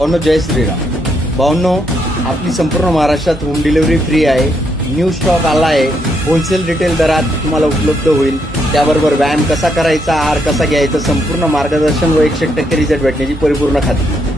भावनो जय श्रीराम. भावनो, आपली संपूर्ण महाराष्ट्रात होम डिलिव्हरी फ्री आहे. न्यू स्टॉक आला आहे. होलसेल रिटेल दरात तुम्हाला उपलब्ध होईल. त्याबरोबर व्यायाम कसा करायचा, आहार कसा घ्यायचा, संपूर्ण मार्गदर्शन व 100% रिझल्ट भेटण्याची परिपूर्ण खात्री.